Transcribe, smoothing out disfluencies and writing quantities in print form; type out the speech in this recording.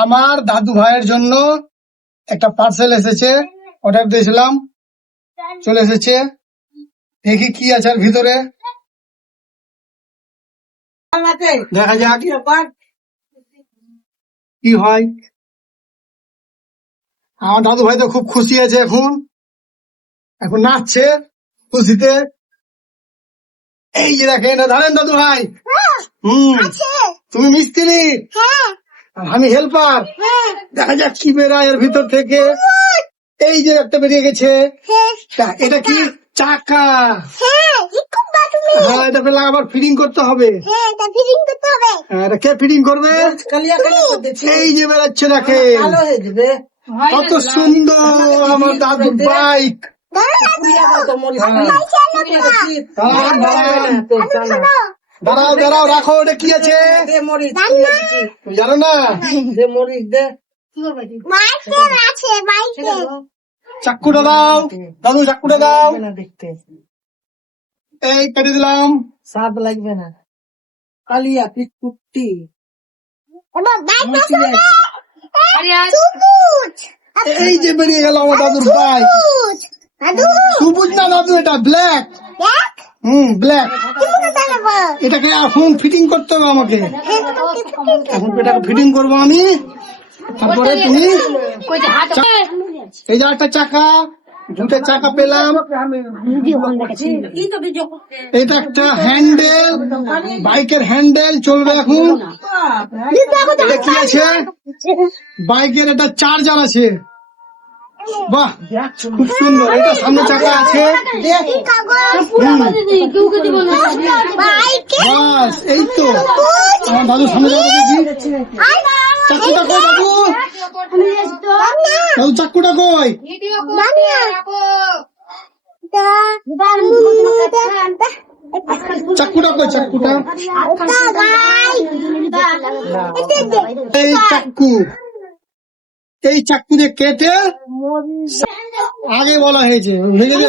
আমার দাদু ভাইয়ের জন্য একটা পার্সেল এসেছে, অর্ডার দিয়েছিলাম, চলে এসেছে। দেখি কি আছে এর ভিতরে, দেখা যাক কি হয়। আমার দাদু ভাই তো খুব খুশি আছে, এখন এখন নাচছে খুশিতে। এই যে দেখেন, ধরেন দাদু ভাই। তুমি মিস্ত্রি, আর আমি হেল্পার। দেখা যাক কি বেরায় এর ভিতর থেকে। এই যে একটা বেরিয়ে গেছে, এটা কি চাকা? হ্যাঁ, এটা পেলে আবার ফিটিং করতে হবে। এটা কে ফিটিং করবে? এই যে বেরাচ্ছে, দেখে কত সুন্দর আমার দাদুর বাইক। দাঁড়াও দাঁড়াও, রাখো, এটা কি আছে জানো না? চাকুটা দাও দাদু, চাকুটা দাও। এই কেটে দিলাম। স্বাদ লাগবে না, কালিয়া কুট্টি। এই যে বেরিয়ে গেল আমার দাদুর বাইক। সবুজ না দাদু, এটা ব্ল্যাক। ব্ল্যাক। এটাকে এখন ফিটিং করতে হবে আমাকে। এখন এটাকে ফিটিং করবো আমি। তারপরে তুমি এই যে একটা চাকা, দুটো চাকা পেলাম। এটা একটা হ্যান্ডেল, বাইকের হ্যান্ডেল চলবে এখন। এটা কি আছে? বাইকের এটা চার্জার আছে। বাহ, খুব সুন্দর। এটা সামনে চাকা আছে। বাস, এই তো আমার দাদু সামনে যাবে। দেখি চাকুটা কই দাদু? দাদু চাকুটা কই? চাকুটা কই? চাকুটা এই চাকু, এই চাকু দিয়ে কেটে আগে বলা হয়েছে ভেঙে দিয়ে